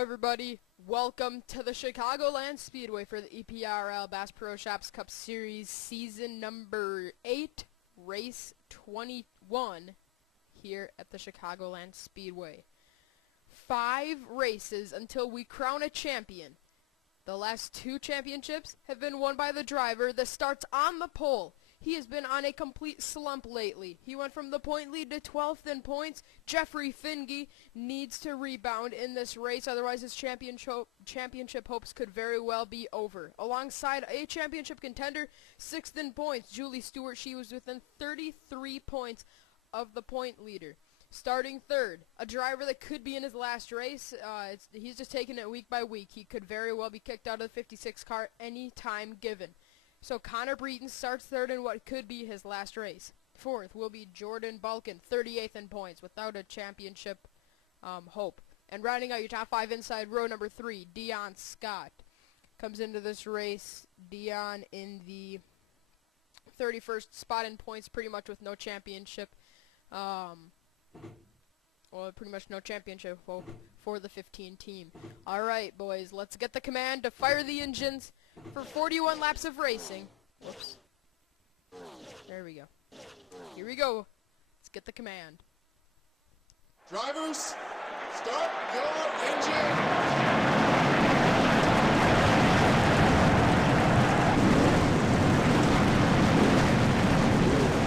everybody. Welcome to the Chicagoland Speedway for the EPRL Bass Pro Shops Cup Series Season number 8, Race 21 here at the Chicagoland Speedway. 5 races until we crown a champion. The last 2 championships have been won by the driver that starts on the pole. He has been on a complete slump lately. He went from the point lead to 12th in points. Jeffrey Finge needs to rebound in this race, otherwise his championship hopes could very well be over. Alongside a championship contender, 6th in points, Julie Stewart. She was within 33 points of the point leader. Starting 3rd, a driver that could be in his last race. He's just taking it week by week. He could very well be kicked out of the 56 car any time given. So Connor Breton starts 3rd in what could be his last race. 4th will be Jordan Balkin, 38th in points, without a championship hope. And rounding out your top 5 inside row number 3, Dion Scott comes into this race. Dion in the 31st spot in points, pretty much with no championship. Well, pretty much no championship hope for the 15 team. All right, boys, let's get the command to fire the engines for 41 laps of racing. Whoops. There we go. Here we go. Let's get the command. Drivers, start your engine.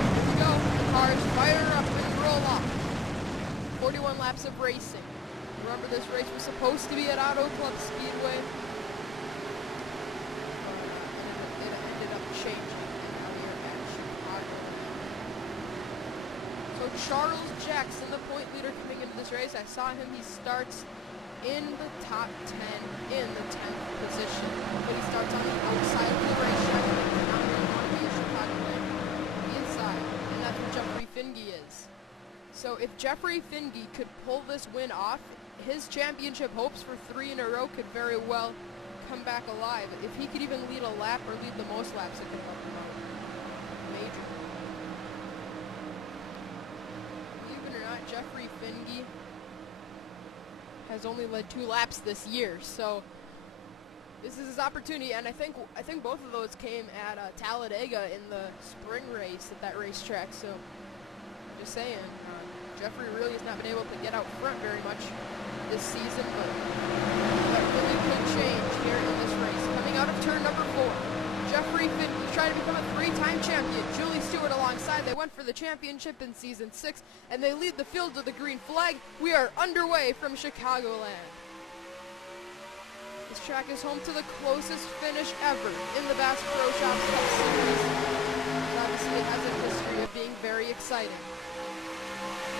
Here we go. Cars fire up and roll off. 41 laps of racing. Remember, this race was supposed to be at Auto Club Speedway. It ended up changing, and now we are at Chicagoland. So Charles Jackson, the point leader coming into this race, I saw him. He starts in the top 10 in the 10th position. But he starts on the outside of the racetrack. He's not really want to be at Chicagoland. The inside, and that's what Jeffrey Finge is. So if Jeffrey Finge could pull this win off, his championship hopes for 3 in a row could very well come back alive. If he could even lead a lap or lead the most laps, it could help him out majorly. Believe it or not, Jeffrey Finge has only led 2 laps this year, so this is his opportunity. And I think both of those came at Talladega in the spring race at that racetrack. So I'm just saying, Jeffrey really has not been able to get out front very much this season, but that really could change here in this race. Coming out of turn number 4, Jeffrey Finge trying to become a 3-time champion. Julie Stewart alongside. They went for the championship in season 6, and they lead the field with the green flag. We are underway from Chicagoland. This track is home to the closest finish ever in the Bass Pro Shops Cup Series. And obviously it has a history of being very exciting.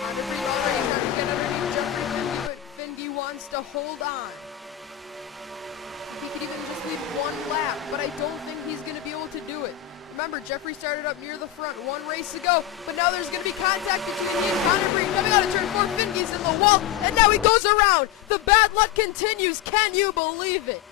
Connor Breton already starting to get underneath Jeffrey Finge, but Finge wants to hold on. He could even just lead 1 lap, but I don't think he's going to be able to do it. Remember, Jeffrey started up near the front 1 race ago, but now there's going to be contact between he and Connor Breton. Coming out of turn 4, Finge's in the wall, and now he goes around. The bad luck continues. Can you believe it?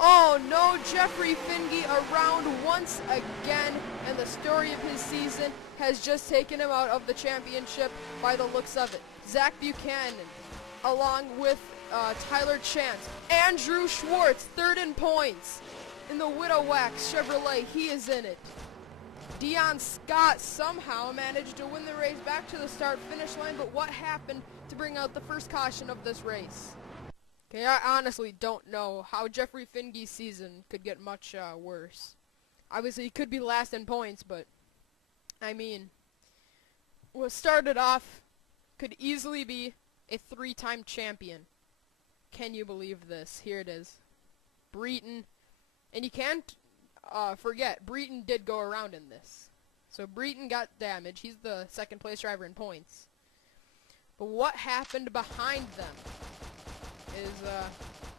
Oh no, Jeffrey Finge around once again, and the story of his season has just taken him out of the championship by the looks of it. Zach Buchanan, along with Tyler Chance. Andrew Schwartz, 3rd in points. In the Widow Wax Chevrolet, he is in it. Dion Scott somehow managed to win the race back to the start-finish line, but what happened to bring out the first caution of this race? Okay, I honestly don't know how Jeffrey Finge's season could get much worse. Obviously, he could be last in points, but I mean, what started off could easily be a 3-time champion. Can you believe this? Here it is. Breton. And you can't forget, Breton did go around in this. So Breton got damaged. He's the 2nd place driver in points. But what happened behind them is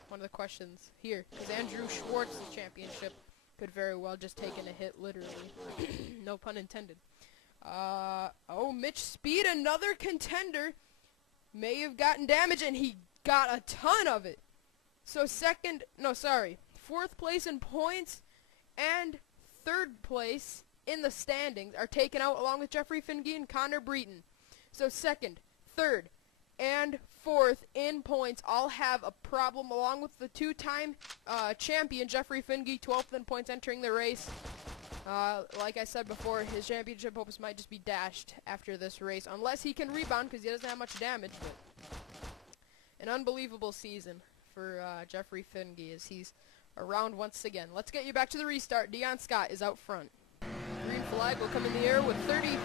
one of the questions here. Because Andrew Schwartz's championship could very well just taken a hit, literally. No pun intended. Oh, Mitch Speed, another contender, may have gotten damage, and he got a ton of it. So 4th place in points and 3rd place in the standings are taken out along with Jeffrey Finge and Connor Breton. So 2nd, 3rd, and fourth in points all have a problem, along with the two-time champion Jeffrey Finge, 12th in points entering the race. Like I said before, his championship hopes might just be dashed after this race, unless he can rebound because he doesn't have much damage. But an unbelievable season for Jeffrey Finge as he's around once again. Let's get you back to the restart. Dion Scott is out front. Green flag will come in the air with 36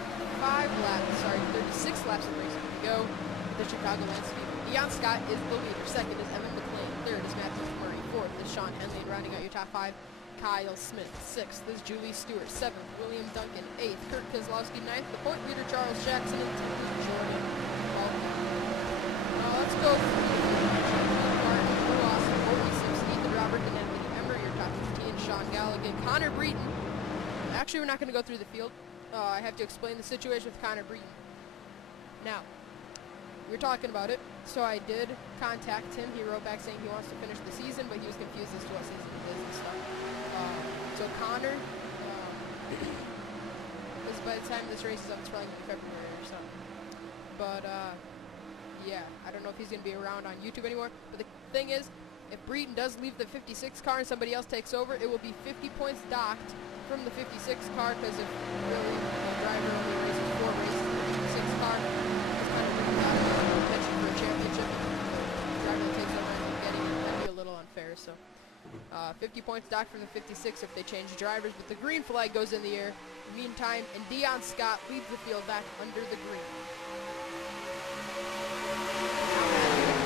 laps of racing to go. The Chicagoland Speedway. Dion Scott is the leader. Second is Evan McLean. Third is Matthew Murray. Fourth is Sean Henley. And rounding out your top five, Kyle Smith. Sixth is Julie Stewart. Seventh, William Duncan. Eighth, Kurt Kozlowski. Ninth, the point leader Charles Jackson. And 10th is Jordan Balkan. Let's go through Martin, Ross, 46, Ethan Robert, and Anthony Emery. Your top 15, Sean Gallagher. Connor Breton. Actually, we're not going to go through the field. I have to explain the situation with Connor Breton. Now, we were talking about it, so I did contact him. He wrote back saying he wants to finish the season, but he was confused as to what season it is and stuff. So Connor, is by the time this race is up, it's probably going to be February or something. But, yeah, I don't know if he's going to be around on YouTube anymore. But the thing is, if Breton does leave the 56 car and somebody else takes over, it will be 50 points docked from the 56 car, because if really the driver only races 4 races in the 56 car, it's kind of really out of contention for a championship. The driver that takes over and getting it, that'd be a little unfair. So 50 points docked from the 56 if they change drivers, but the green flag goes in the air. Meantime, and Dion Scott leads the field back under the green.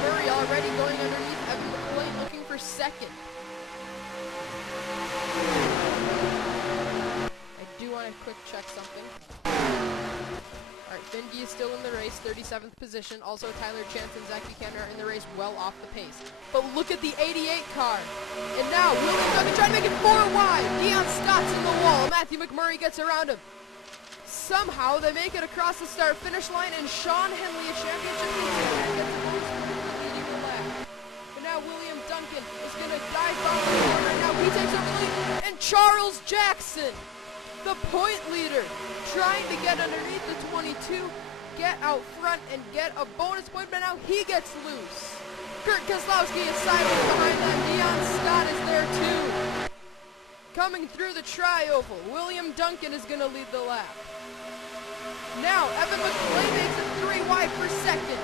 Murray already going underneath Evan McLean, looking for second. I do want to quick check something. Alright, Finge is still in the race, 37th position. Also, Tyler Chance and Zach Buchanan are in the race well off the pace. But look at the 88 car. And now, William Duncan trying to make it 4 wide. Dion Scott's in the wall. Matthew McMurray gets around him. Somehow, they make it across the start-finish line, and Sean Henley, a championship leader, gets the most leading the lap. But now, William Duncan is going to dive down the corner. Now, he takes over the lead. And Charles Jackson, the point leader, trying to get underneath the 22, get out front and get a bonus point, but now he gets loose. Kurt Kozlowski is sideways behind them. Dion Scott is there too. Coming through the tri-oval, William Duncan is going to lead the lap. Now, Evan McLean makes it 3 wide for second.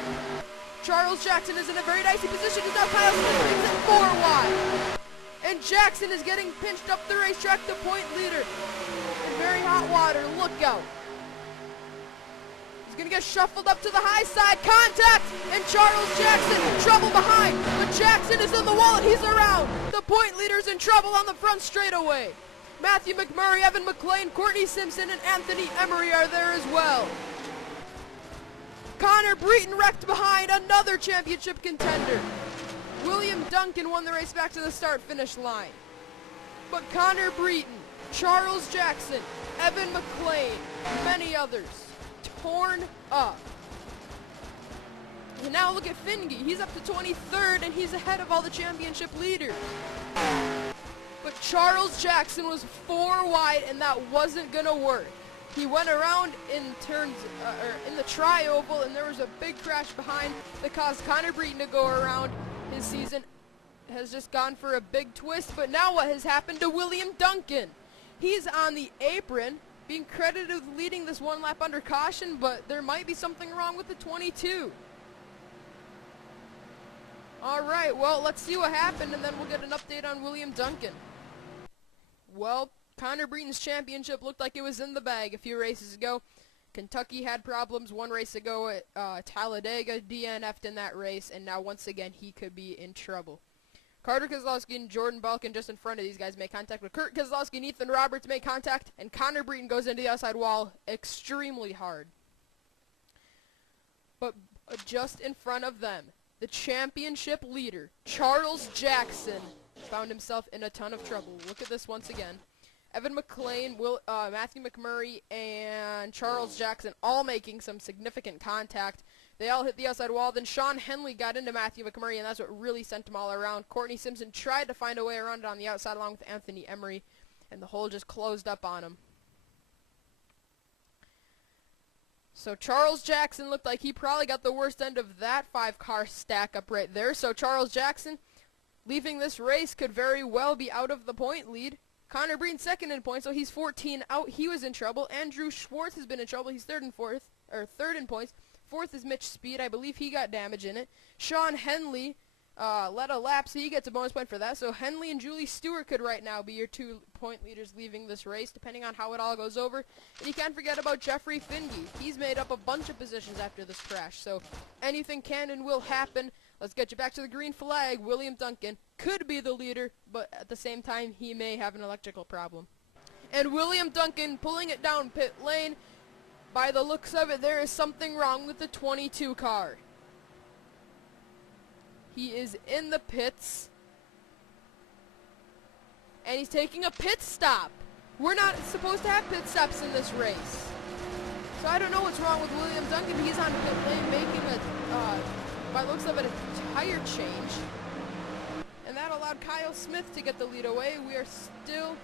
Charles Jackson is in a very dicey position. Now Kyle Smith makes it 4 wide. And Jackson is getting pinched up the racetrack, the point leader. In very hot water, look out. He's going to get shuffled up to the high side. Contact! And Charles Jackson in trouble behind. But Jackson is in the wall and he's around. The point leader's in trouble on the front straightaway. Matthew McMurray, Evan McLean, Courtney Simpson, and Anthony Emery are there as well. Connor Breton wrecked behind, another championship contender. William Duncan won the race back to the start-finish line. But Connor Breton, Charles Jackson, Evan McLean, many others, torn up. And now look at Finge. He's up to 23rd, and he's ahead of all the championship leaders. But Charles Jackson was 4 wide, and that wasn't going to work. He went around in turns, in the tri-oval, and there was a big crash behind that caused Connor Breton to go around. His season has just gone for a big twist, but now what has happened to William Duncan? He's on the apron, being credited with leading this 1 lap under caution, but there might be something wrong with the 22. Alright, well, let's see what happened, and then we'll get an update on William Duncan. Well, Connor Breton's championship looked like it was in the bag a few races ago. Kentucky had problems 1 race ago at Talladega, DNF'd in that race, and now once again he could be in trouble. Carter Kozlowski and Jordan Balkan just in front of these guys make contact, but Kurt Kozlowski and Ethan Roberts make contact, and Connor Breton goes into the outside wall extremely hard. But just in front of them, the championship leader, Charles Jackson, found himself in a ton of trouble. Look at this once again. Evan McLean, Matthew McMurray, and Charles Jackson all making some significant contact. They all hit the outside wall. Then Sean Henley got into Matthew McMurray, and that's what really sent them all around. Courtney Simpson tried to find a way around it on the outside along with Anthony Emery, and the hole just closed up on him. So Charles Jackson looked like he probably got the worst end of that 5-car stack up right there. So Charles Jackson, leaving this race, could very well be out of the point lead. Connor Breen second in points, so he's 14 out. He was in trouble. Andrew Schwartz has been in trouble. He's third in points. Fourth is Mitch Speed. I believe he got damage in it. Sean Henley led a lap, so he gets a bonus point for that. So Henley and Julie Stewart could right now be your 2-point leaders leaving this race, depending on how it all goes over. And you can't forget about Jeffrey Finge. He's made up a bunch of positions after this crash, so anything can and will happen. Let's get you back to the green flag. William Duncan could be the leader, but at the same time, he may have an electrical problem. And William Duncan pulling it down pit lane. By the looks of it, there is something wrong with the 22 car. He is in the pits, and he's taking a pit stop. We're not supposed to have pit stops in this race. So I don't know what's wrong with William Duncan. He's on pit lane making by the looks of it, a tire change. And that allowed Kyle Smith to get the lead away. We are still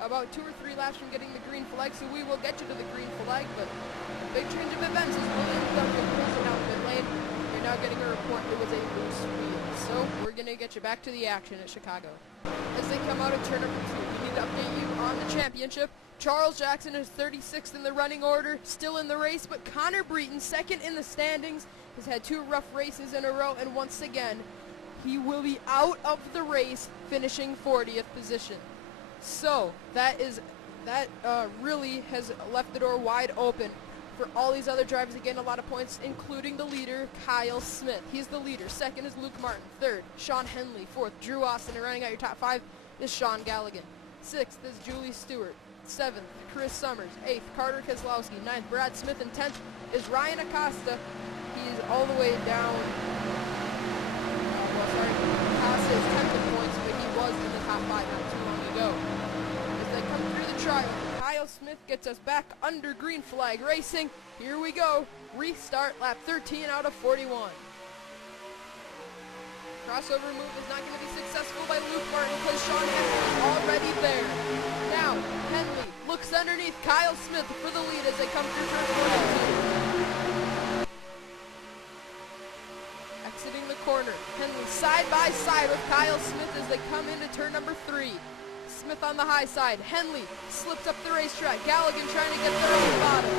about 2 or 3 laps from getting the green flag, so we will get you to the green flag, but big change of events as William Duncan pulls it out pit lane. You're now getting a report it was a loose wheel. So we're going to get you back to the action at Chicago. As they come out of turn number 2, we need to update you on the championship. Charles Jackson is 36th in the running order, still in the race, but Connor Breton, second in the standings, has had 2 rough races in a row, and once again, he will be out of the race, finishing 40th position. So that really has left the door wide open for all these other drivers to gain a lot of points, including the leader, Kyle Smith. He's the leader. Second is Luke Martin. Third, Sean Henley. Fourth, Drew Austin. And rounding out your top 5 is Sean Galligan. Sixth is Julie Stewart. Seventh, Chris Summers. Eighth, Carter Keselowski. Ninth, Brad Smith. And 10th is Ryan Acosta. He's all the way down. Acosta is 10th in points, but he was in the top 5 not too long ago. As they come through the trial, Kyle Smith gets us back under green flag racing. Here we go. Restart lap 13 out of 41. Crossover move is not going to be successful by Luke Martin because Sean Henley is already there. Now, Henley looks underneath Kyle Smith for the lead as they come through turn 42. Exiting the corner, Henley side by side with Kyle Smith as they come into turn number 3. Smith on the high side. Henley slipped up the racetrack. Galligan trying to get there on the bottom.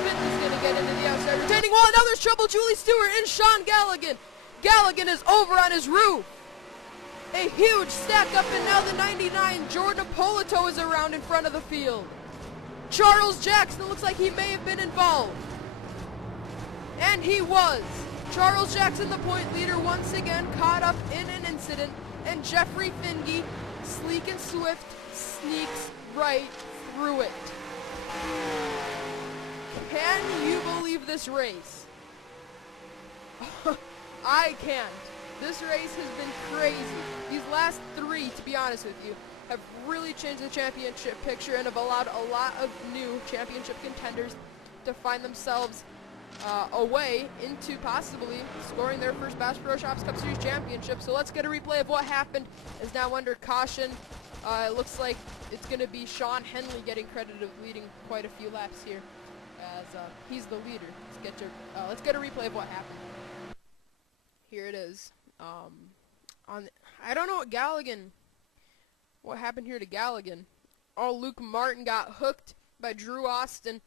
Smith is going to get into the outside retaining wall. Now there's trouble. Julie Stewart and Sean Galligan. Galligan is over on his roof. A huge stack up, and now the 99 Jordan Apolito is around in front of the field. Charles Jackson looks like he may have been involved. And he was. Charles Jackson, the point leader, once again caught up in an incident, and Jeffrey Finge, sleek and swift, sneaks right through it. Can you believe this race? I can't. This race has been crazy. These last 3, to be honest with you, have really changed the championship picture and have allowed a lot of new championship contenders to find themselves a way into possibly scoring their first Bass Pro Shops Cup Series championship. So let's get a replay of what happened. Is now under caution. It looks like it's going to be Sean Henley getting credit of leading quite a few laps here, as he's the leader. Let's get a replay of what happened. Here it is. I don't know what happened here to Galligan. Oh, Luke Martin got hooked by Drew Austin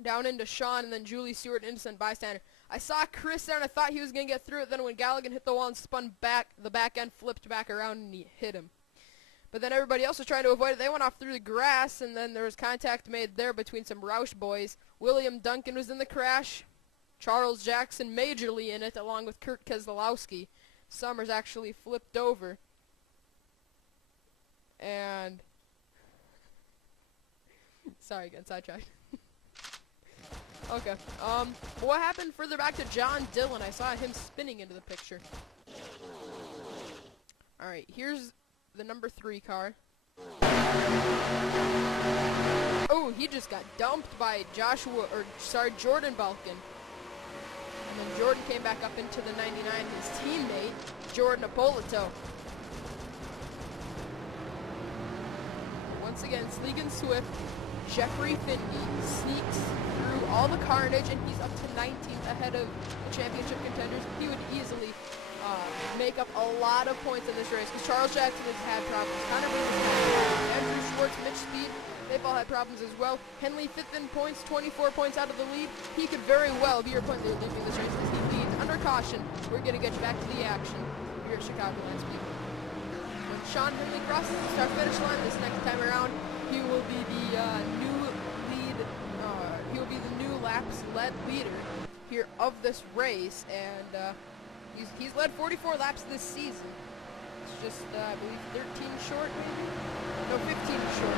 down into Sean, and then Julie Stewart, innocent bystander. I saw Chris there, and I thought he was going to get through it. Then when Galligan hit the wall and spun back, the back end flipped back around, and he hit him. But then everybody else was trying to avoid it. They went off through the grass, and then there was contact made there between some Roush boys. William Duncan was in the crash. Charles Jackson majorly in it, along with Kurt Keselowski. Summers actually flipped over. And sorry, again, sidetracked. Okay. What happened further back to John Dillon? I saw him spinning into the picture. All right, here's the number 3 car. Oh, he just got dumped by Jordan Balkin. And then Jordan came back up into the 99, his teammate, Jordan Apolito. Once once again. Sleegan Swift, Jeffrey Finge sneaks through all the carnage, and he's up to 19th ahead of the championship contenders. He would easily make up a lot of points in this race because Charles Jackson has had problems. Connor Breen has had problems. Andrew Schwartz, Mitch Speed, they've all had problems as well. Henley 5th in points, 24 points out of the lead. He could very well be your point leader leading this race because he leads under caution. We're going to get you back to the action here at Chicagoland Speedway. When Sean Henley crosses the start-finish line this next time around, he will be the new laps led leader here of this race, and he's led 44 laps this season. It's just I believe 13 short, maybe? No, 15 short.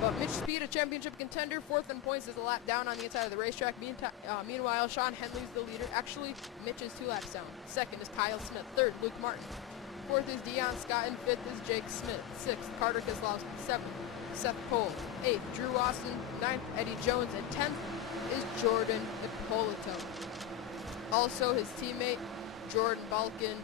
But Mitch Speed, a championship contender, 4th in points, is a lap down on the inside of the racetrack. Meanwhile, Sean Henley's the leader. Actually, Mitch is 2 laps down. 2nd is Kyle Smith. 3rd, Luke Martin. 4th is Dion Scott, and 5th is Jake Smith. 6th, Carter Keselowski. 7th, Seth Cole. 8th, Drew Austin. 9th, Eddie Jones. And 10th is Jordan Ippolito. Also, his teammate, Jordan Balkin,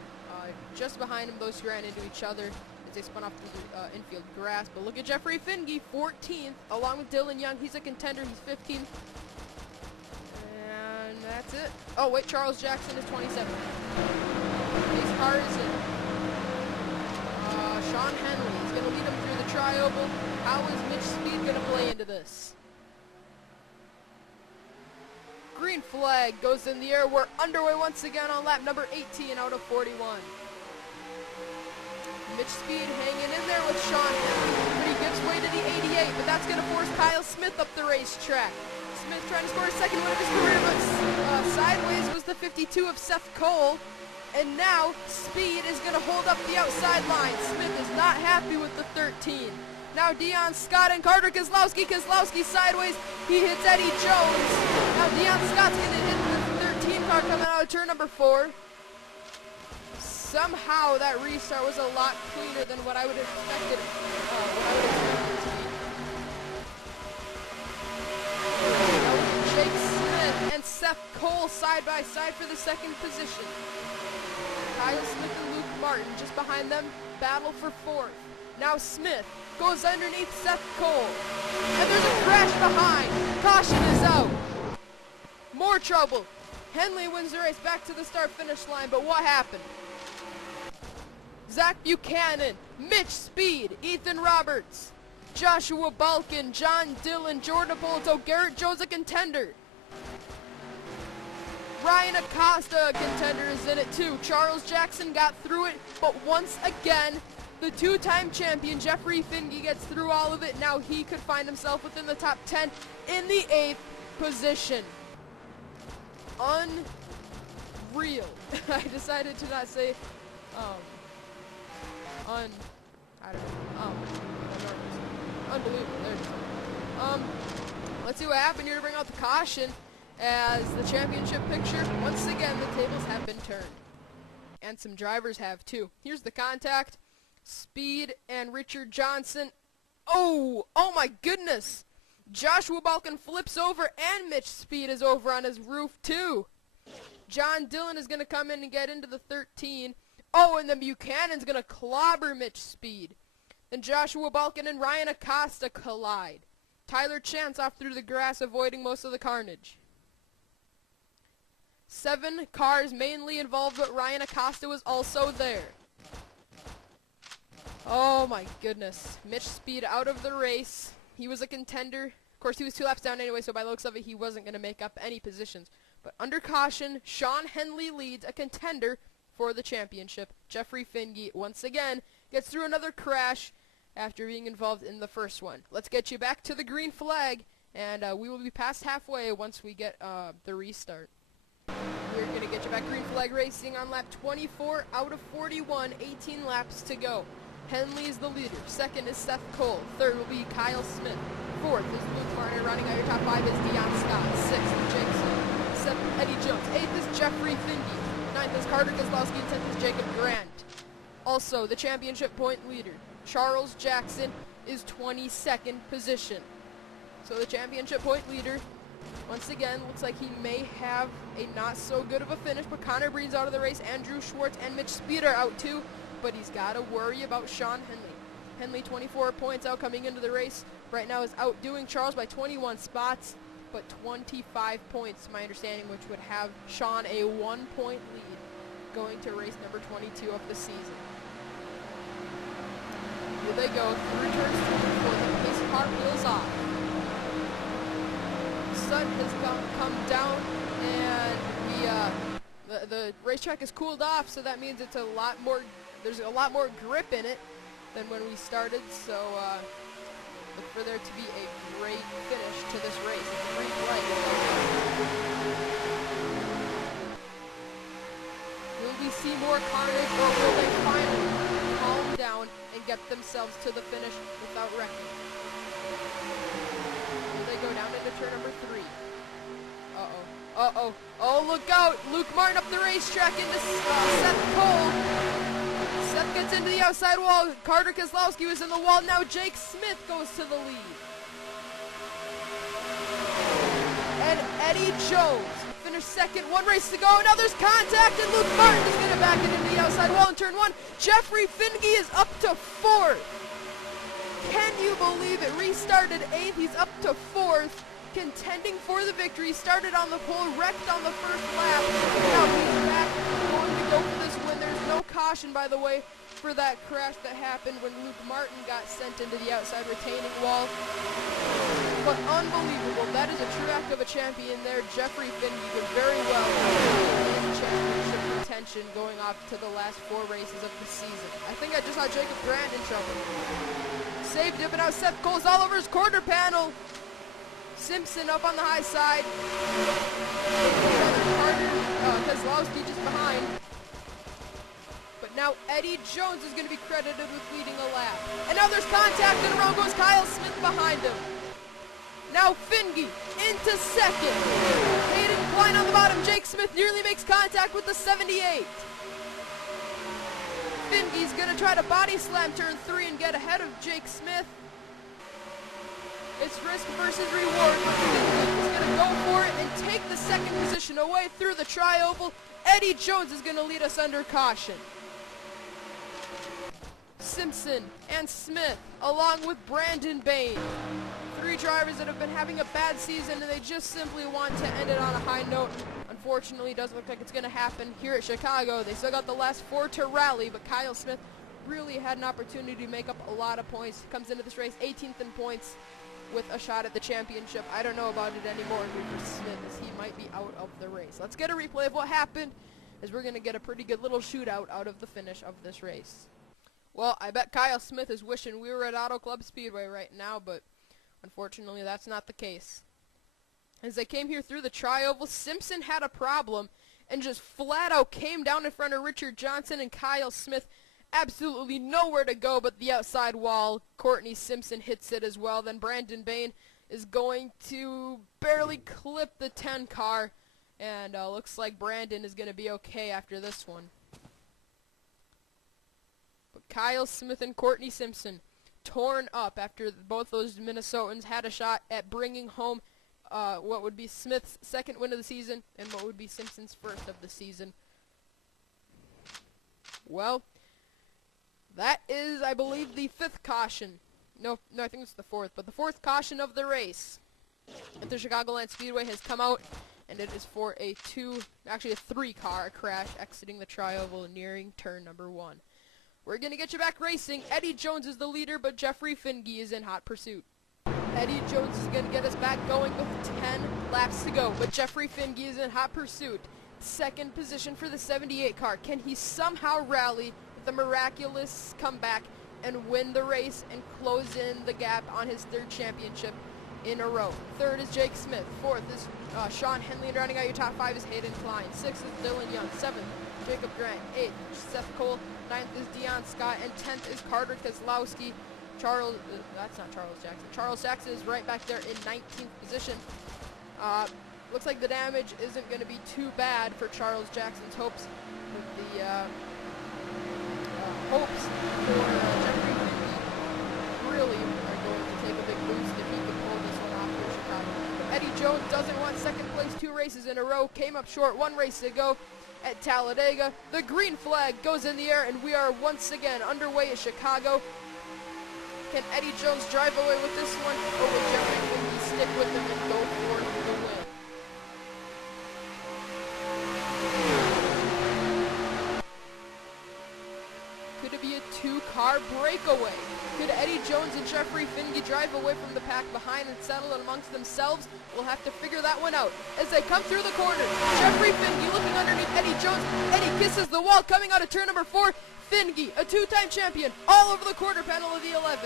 just behind him. Those two ran into each other as they spun off through the infield grass. But look at Jeffrey Finge, 14th, along with Dylan Young. He's a contender. He's 15th. And that's it. Oh, wait, Charles Jackson is 27th. Pace car is in. Sean Henley is going to lead him through the tri-oval. How is Mitch Speed going to play into this? Green flag goes in the air. We're underway once again on lap number 18 out of 41. Mitch Speed hanging in there with Sean Henley, but he gives way to the 88, but that's going to force Kyle Smith up the racetrack. Smith trying to score a second win of his career, but sideways was the 52 of Seth Cole. And now, Speed is going to hold up the outside line. Smith is not happy with the 13. Now Dion Scott and Carter Keselowski. Keselowski sideways. He hits Eddie Jones. Now Dion Scott's going to hit the 13 car coming out of turn number 4. Somehow that restart was a lot cleaner than what I would have expected. Jake Smith and Seth Cole side by side for the 2nd position. Kyle Smith and Luke Martin just behind them, battle for 4th. Now Smith goes underneath Seth Cole. And there's a crash behind. Caution is out. More trouble. Henley wins the race back to the start-finish line, but what happened? Zach Buchanan, Mitch Speed, Ethan Roberts, Joshua Balkin, John Dillon, Jordan Ippolito, Garrett Jones, a contender. Ryan Acosta, a contender, is in it too. Charles Jackson got through it, but once again, the 2-time champion, Jeffrey Finge, gets through all of it. Now he could find himself within the top 10 in the 8th position. Unreal. I decided to not say, unbelievable. There let's see what happened here to bring out the caution. As the championship picture, once again, the tables have been turned. And some drivers have too. Here's the contact. Speed and Richard Johnson. Oh my goodness. Joshua Balkin flips over and Mitch Speed is over on his roof too. John Dillon is going to come in and get into the 13. Oh, and then Buchanan's going to clobber Mitch Speed. Then Joshua Balkin and Ryan Acosta collide. Tyler Chance off through the grass, avoiding most of the carnage. 7 cars mainly involved, but Ryan Acosta was also there. Oh my goodness. Mitch Speed out of the race. He was a contender. Of course, he was 2 laps down anyway, so by the looks of it, he wasn't going to make up any positions. But under caution, Sean Henley leads, a contender for the championship. Jeffrey Finge, once again, gets through another crash after being involved in the first one. Let's get you back to the green flag, and we will be past halfway once we get the restart. We're going to get you back green flag racing on lap 24 out of 41, 18 laps to go. Henley is the leader. 2nd is Seth Cole. 3rd will be Kyle Smith. 4th is Luke Martin. Running out your top 5 is Dion Scott. 6th is Jake Smith. 7th, Eddie Jones. 8th is Jeffrey Finge. 9th is Carter Keselowski. 10th is Jacob Grant. Also, the championship point leader, Charles Jackson, is 22nd position. So the championship point leader, once again, looks like he may have a not so good of a finish, but Connor Breen's out of the race. Andrew Schwartz and Mitch Speed are out too. but he's got to worry about Sean Henley. Henley, 24 points out coming into the race. Right now is outdoing Charles by 21 spots, but 25 points, my understanding, which would have Sean a 1-point lead going to race number 22 of the season. Here they go, through turns 3 and 4, the pace car peels off. Sun has come down, and the racetrack is cooled off, so that means it's a lot more. There's a lot more grip in it than when we started. So look for there to be a great finish to this race. It's a green flag. Will we see more carnage, or will they finally calm down and get themselves to the finish without wrecking? Here they go down into turn number 3. Oh, look out! Luke Martin up the racetrack into Seth Cole. Seth gets into the outside wall. Carter Keselowski was in the wall. Now Jake Smith goes to the lead. And Eddie Jones finished second. 1 race to go. Now there's contact, and Luke Martin is going to back it into the outside wall in turn 1. Jeffrey Finge is up to 4th. Can you believe it? Restarted 8th. He's up to 4th. Contending for the victory, started on the pole, wrecked on the first lap. Now he's back, going to go for this win. There's no caution, by the way, for that crash that happened when Luke Martin got sent into the outside retaining wall. But unbelievable. That is a true act of a champion there. Jeffrey Finge did very well in championship contention going off to the last 4 races of the season. I think I just saw Jacob Grant in trouble. Saved him, and now Seth Cole's all over his quarter panel. Simpson up on the high side. Carter Keselowski just behind. But now Eddie Jones is going to be credited with leading a lap. And now there's contact, and around goes Kyle Smith behind him. Now Finge into second. Hayden Klein on the bottom. Jake Smith nearly makes contact with the 78. Finge's going to try to body slam turn 3 and get ahead of Jake Smith. It's risk versus reward, but Finge is going to go for it and take the second position away through the tri-oval. Eddie Jones is going to lead us under caution. Simpson and Smith, along with Brandon Bain. 3 drivers that have been having a bad season, and they just simply want to end it on a high note. Unfortunately, it doesn't look like it's going to happen here at Chicago. They still got the last 4 to rally, but Kyle Smith really had an opportunity to make up a lot of points. Comes into this race 18th in points, with a shot at the championship. I don't know about it anymore for Smith, as he might be out of the race. Let's get a replay of what happened, as we're going to get a pretty good little shootout out of the finish of this race. Well, I bet Kyle Smith is wishing we were at Auto Club Speedway right now, but unfortunately that's not the case. As they came here through the tri-oval, Simpson had a problem and just flat out came down in front of Richard Johnson, and Kyle Smith absolutely nowhere to go but the outside wall. Courtney Simpson hits it as well. Then Brandon Bain is going to barely clip the 10 car, and looks like Brandon is going to be okay after this one. But Kyle Smith and Courtney Simpson torn up after both those Minnesotans had a shot at bringing home what would be Smith's second win of the season and what would be Simpson's first of the season. Well, that is, I believe, the 5th caution. No, I think it's the 4th, but the 4th caution of the race at the Chicagoland Speedway has come out, and it is for a 3-car crash exiting the tri-oval nearing turn number 1. We're going to get you back racing. Eddie Jones is the leader, but Jeffrey Finge is in hot pursuit. Eddie Jones is going to get us back going with 10 laps to go, but Jeffrey Finge is in hot pursuit. 2nd position for the 78 car. Can he somehow rally the miraculous comeback and win the race and close in the gap on his 3rd championship in a row? 3rd is Jake Smith. 4th is Sean Henley, and rounding out your top 5 is Hayden Klein. 6th is Dylan Young. 7th, Jacob Grant. 8th, Seth Cole. 9th is Dion Scott, and 10th is Carter Keselowski. That's not Charles Jackson. Charles Jackson is right back there in 19th position. Looks like the damage isn't going to be too bad for Charles Jackson's hopes. With the hopes for Jeffrey Finge really are going to take a big boost if he can pull this one off for Chicago. Eddie Jones doesn't want 2nd place 2 races in a row. Came up short, 1 race to go. at Talladega. The green flag goes in the air, and we are once again underway at Chicago. Can Eddie Jones drive away with this one, or will Jeffrey Finke stick with him and go for the win? Could it be a two-car breakaway? Could Eddie Jones and Jeffrey Finke drive away from the pack behind and settle it amongst themselves? We'll have to figure that one out as they come through the corner. Jeffrey Finke looking underneath Eddie Jones. Eddie kisses the wall coming out of turn number 4. Finke, a two-time champion, all over the quarter panel of the 11.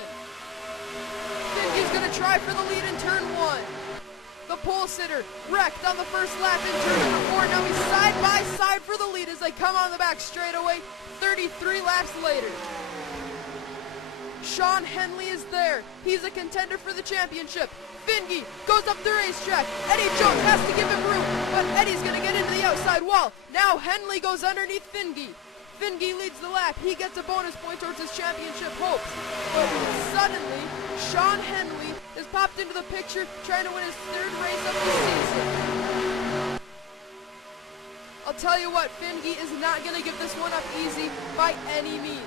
Finke's going to try for the lead in turn 1. The pole sitter wrecked on the first lap in turn number 4. Now he's side by side for the lead as they come on the back straightaway 33 laps later. Sean Henley is there. He's a contender for the championship. Finke goes up the racetrack. Eddie Jones has to give him room, but Eddie's going to get into the outside wall. Now Henley goes underneath Finke. Finke leads the lap. He gets a bonus point towards his championship hopes. But suddenly, Sean Henley has popped into the picture trying to win his 3rd race of the season. I'll tell you what, Finke is not going to give this one up easy by any means.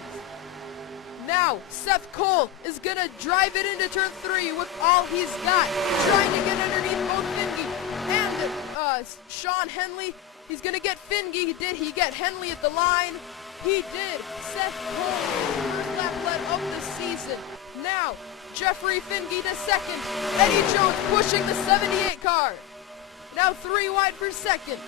Now, Seth Cole is going to drive it into turn 3 with all he's got, trying to get underneath both Finke and Sean Henley. He's going to get Finke. Did he get Henley at the line? He did. Seth Cole, first lap lead of the season. Now, Jeffrey Finke to 2nd. Eddie Jones pushing the 78 car. Now 3 wide for 2nd.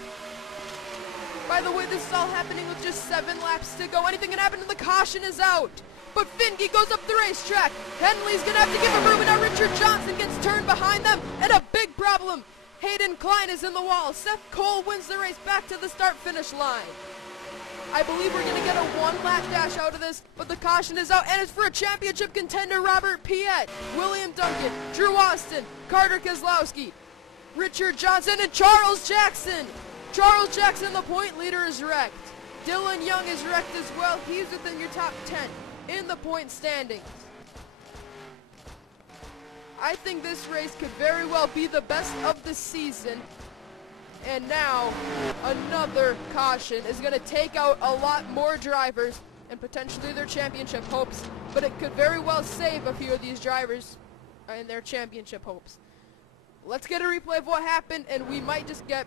By the way, this is all happening with just 7 laps to go. Anything can happen and the caution is out. But Finke goes up the racetrack. Henley's going to have to give him room, and now Richard Johnson gets turned behind them, and a big problem. Hayden Klein is in the wall. Seth Cole wins the race back to the start-finish line. I believe we're going to get a 1-lap dash out of this, but the caution is out, and it's for a championship contender, Robert Piet, William Duncan, Drew Austin, Carter Keselowski, Richard Johnson, and Charles Jackson. Charles Jackson, the point leader, is wrecked. Dylan Young is wrecked as well. He's within your top 10 in the point standings. I think this race could very well be the best of the season. And now, another caution is going to take out a lot more drivers and potentially their championship hopes. But it could very well save a few of these drivers and their championship hopes. Let's get a replay of what happened, and we might just get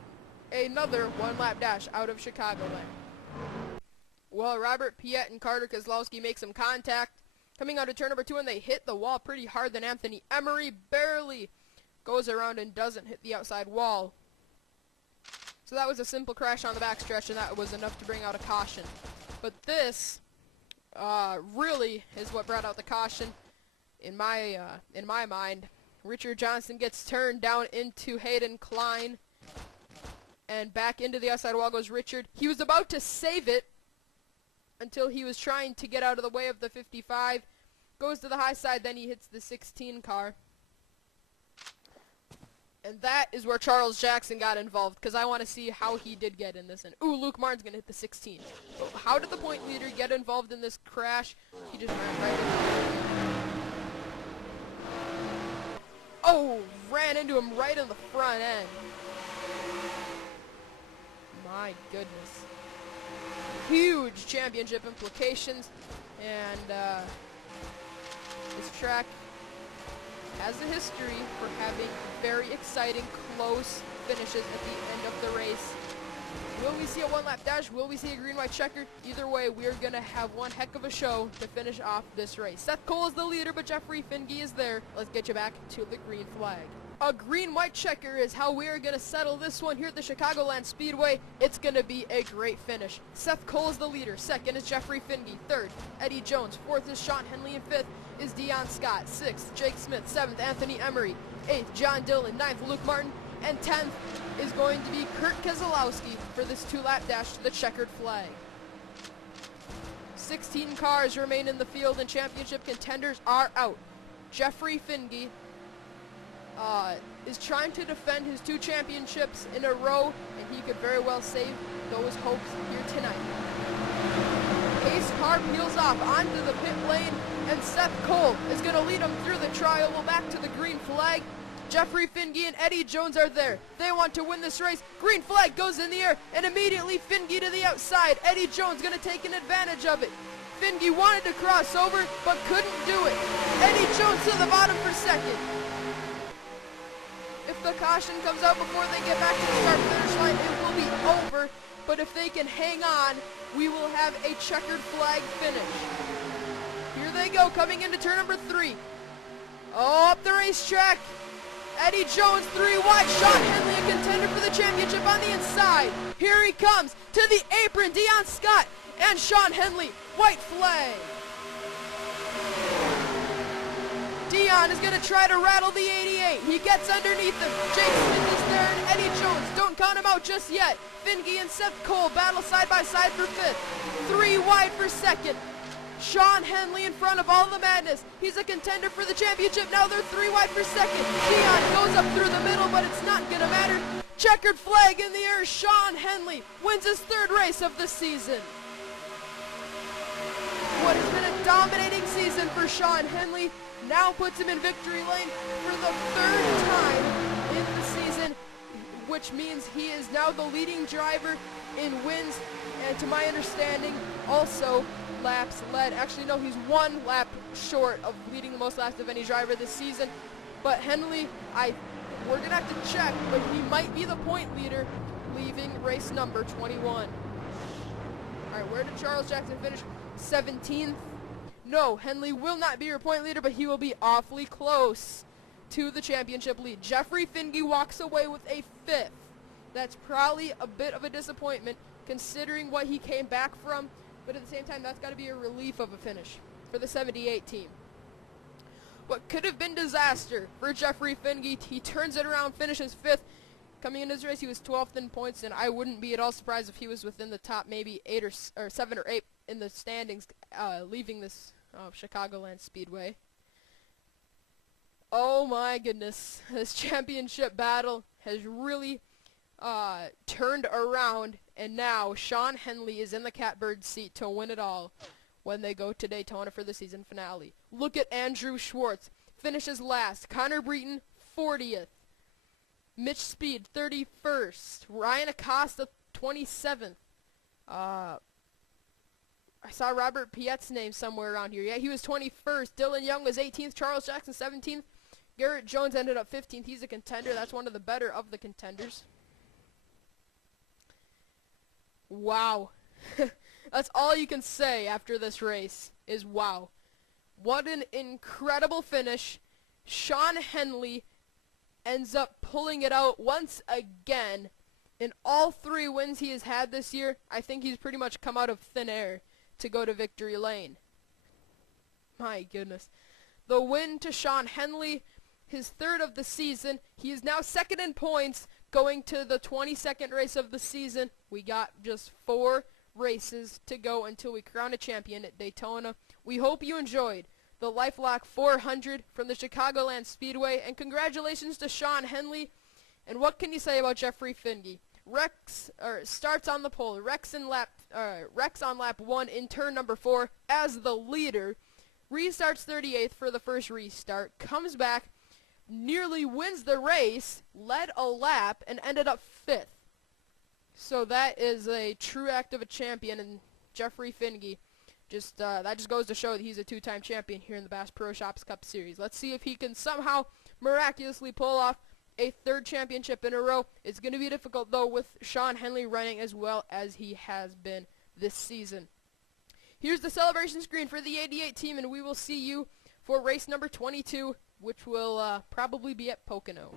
another 1-lap dash out of Chicagoland. Well, Robert Piet and Carter Keselowski make some contact. Coming out of turn number 2, and they hit the wall pretty hard. Then Anthony Emery barely goes around and doesn't hit the outside wall. So that was a simple crash on the backstretch, and that was enough to bring out a caution. But this really is what brought out the caution in my mind. Richard Johnson gets turned down into Hayden Klein, and back into the outside wall goes Richard. He was about to save it until he was trying to get out of the way of the 55. Goes to the high side, then he hits the 16 car. And that is where Charles Jackson got involved, because I want to see how he did get in this. And ooh, Luke Martin's going to hit the 16. But how did the point leader get involved in this crash? He just ran right into him. Oh, ran into him right in the front end. My goodness. Huge championship implications, and this track has a history for having very exciting, close finishes at the end of the race. Will we see a 1-lap dash? Will we see a green-white checker? Either way, we're going to have one heck of a show to finish off this race. Seth Cole is the leader, but Jeffrey Finke is there. Let's get you back to the green flag. A green-white checker is how we are going to settle this one here at the Chicagoland Speedway. It's going to be a great finish. Seth Cole is the leader. 2nd is Jeffrey Finke. 3rd, Eddie Jones. 4th is Sean Henley. And 5th is Dion Scott. 6th, Jake Smith. 7th, Anthony Emery. 8th, John Dillon. 9th, Luke Martin. And 10th is going to be Kurt Keselowski for this 2-lap dash to the checkered flag. 16 cars remain in the field, and championship contenders are out. Jeffrey Finke is trying to defend his 2 championships in a row, and he could very well save those hopes here tonight. Pace car peels off onto the pit lane, and Seth Cole is going to lead him through the trial. Well, back to the green flag. Jeffrey Finge and Eddie Jones are there. They want to win this race. Green flag goes in the air, and immediately Finge to the outside. Eddie Jones going to take an advantage of it. Finge wanted to cross over, but couldn't do it. Eddie Jones to the bottom for second. If the caution comes out before they get back to the start-finish line, it will be over. But if they can hang on, we will have a checkered flag finish. Here they go, coming into turn number 3. Oh, up the racetrack. Eddie Jones, 3 wide. Sean Henley, a contender for the championship on the inside. Here he comes to the apron. Dion Scott and Sean Henley. White flag. Dion is going to try to rattle the 88. He gets underneath him. Jake Smith is there and Eddie Jones. Don't count him out just yet. Finge and Seth Cole battle side by side for 5th. 3 wide for 2nd. Sean Henley in front of all the madness. He's a contender for the championship. Now they're 3 wide for 2nd. Dion goes up through the middle, but it's not going to matter. Checkered flag in the air. Sean Henley wins his 3rd race of the season. What has been a dominating season for Sean Henley now puts him in victory lane for the 3rd time in the season, which means he is now the leading driver in wins, and to my understanding, also laps led. Actually, no, he's 1 lap short of leading the most laps of any driver this season. But Henley, we're going to have to check, but he might be the point leader leaving race number 21. All right, where did Charles Jackson finish? 17th. No, Henley will not be your point leader, but he will be awfully close to the championship lead. Jeffrey Finge walks away with a 5th. That's probably a bit of a disappointment considering what he came back from, but at the same time, that's got to be a relief of a finish for the 78 team. What could have been disaster for Jeffrey Finge, he turns it around, finishes 5th. Coming into this race, he was 12th in points, and I wouldn't be at all surprised if he was within the top maybe 8 or 7 or 8 in the standings leaving this Chicagoland Speedway. Oh my goodness, this championship battle has really turned around, and now Sean Henley is in the catbird seat to win it all when they go to Daytona for the season finale. Look at Andrew Schwartz, finishes last. Connor Breton, 40th. Mitch Speed, 31st. Ryan Acosta, 27th. I saw Robert Piet's name somewhere around here. Yeah, he was 21st. Dylan Young was 18th. Charles Jackson, 17th. Garrett Jones ended up 15th. He's a contender. That's one of the better of the contenders. Wow. That's all you can say after this race is wow. What an incredible finish. Sean Henley ends up pulling it out once again. In all 3 wins he has had this year, I think he's pretty much come out of thin air to go to victory lane. My goodness. The win to Sean Henley, his 3rd of the season. He is now 2nd in points going to the 22nd race of the season. We got just 4 races to go until we crown a champion at Daytona. We hope you enjoyed the LifeLock 400 from the Chicagoland Speedway, and congratulations to Sean Henley. And what can you say about Jeffrey Finge? Rex starts on the pole. Rex on lap 1 in turn number 4 as the leader. Restarts 38th for the first restart. Comes back, nearly wins the race, led a lap, and ended up 5th. So that is a true act of a champion, and Jeffrey Finge, that just goes to show that he's a 2-time champion here in the Bass Pro Shops Cup Series. Let's see if he can somehow miraculously pull off a 3rd championship in a row. It's going to be difficult, though, with Sean Henley running as well as he has been this season. Here's the celebration screen for the 88 team, and we will see you for race number 22, which will probably be at Pocono.